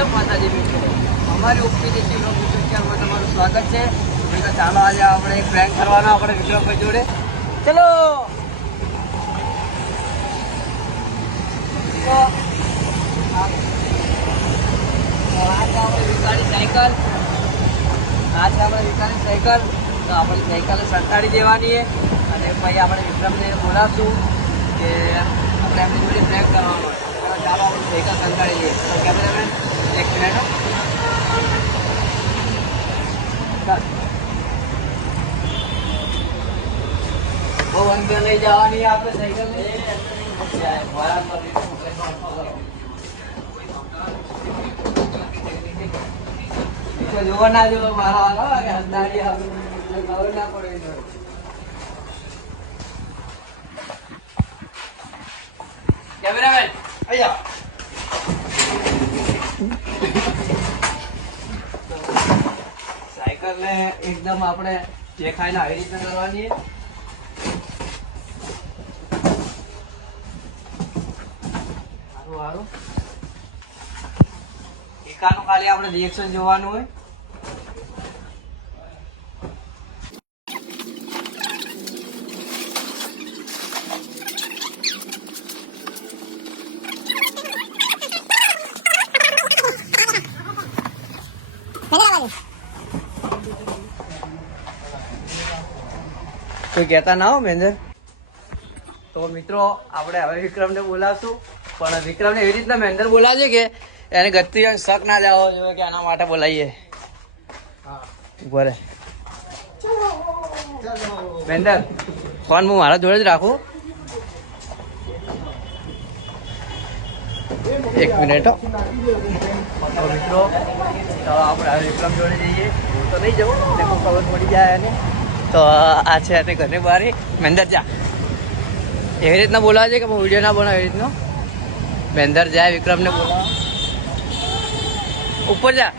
જય માતાજી મિત્રો, અમારી ઓપીડીસી બ્લોગ યુટ્યુબ ચેનલમાં તમારું સ્વાગત છે. ચાલો આજે આપણે એક પ્રેન્ક કરવાનો આપણે વિક્રમભાઈ જોડે. ચલો તો આજે આપણે વિકારી સાયકલ તો આપણી સાયકલ સંતાડી દેવાની છે અને પછી આપણે વિક્રમને બોલાવશું કે આપણે એમની જોડે પ્રેન્ક કરવાનો. ચાલો આપણે સાયકલ સંતાડી દઈએ. તો કેમેરામેન એક મિનિટ બહુ અંદર લઈ જવાની આપણે સાયકલ જોવા ના જોવા મારા અંદાજી ખબર ના પડે. કેમેરામેન અહીંયા સાયકલ ને એકદમ આપણે દેખાય ને આવી રીતના કરવાની. સારું એકાનું ખાલી આપણે રિએક્શન જોવાનું હોય. કોઈ કહેતા ના હો મેંદર. તો મિત્રો આપણે હવે વિક્રમને બોલાવશું, પણ વિક્રમને એવી રીતના મેંદર બોલાવશે કે એને ગતિ શક ના જવો જોઈએ કે આના માટે બોલાવીએ. બરે મેંદર ફોન હું મારા જોડે જ રાખું. એક મિનિટ મિત્રો, તો આપણે હવે વિક્રમ જોડે જઈએ. હું તો નહીં જવું, ખબર પડી જાય એને. તો આ છે તે ઘરની બહાર મેંદર જા એવી રીતના બોલાવે છે કે વિડીયો ના બનાવે એવી રીતનો. મેંદર જાય વિક્રમને બોલાવે. ઉપર જા.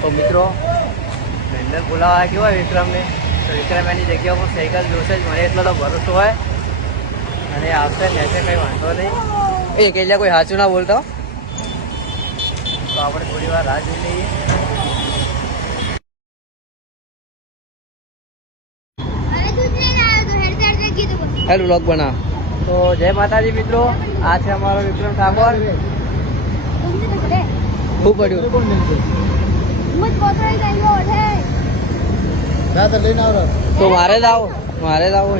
તો મિત્રો મેંદર બોલાવા કેવા વિક્રમને, તો વિક્રમ એની જગ્યા પર સાયકલ જોશે જ, મને એટલો તો ભરોસો હોય અને આવશે ને કંઈ વાંધો નહીં. એ કઈ કોઈ સાચું ના બોલતો. તો આપણે થોડી વાર રાહ જોઈ લઈએ. હેલો વ્લોગ બના. તો જય માતાજી મિત્રો, આ છે અમારો વિક્રમ ઠાકોર. શું પડ્યું? તો મારે જ આવો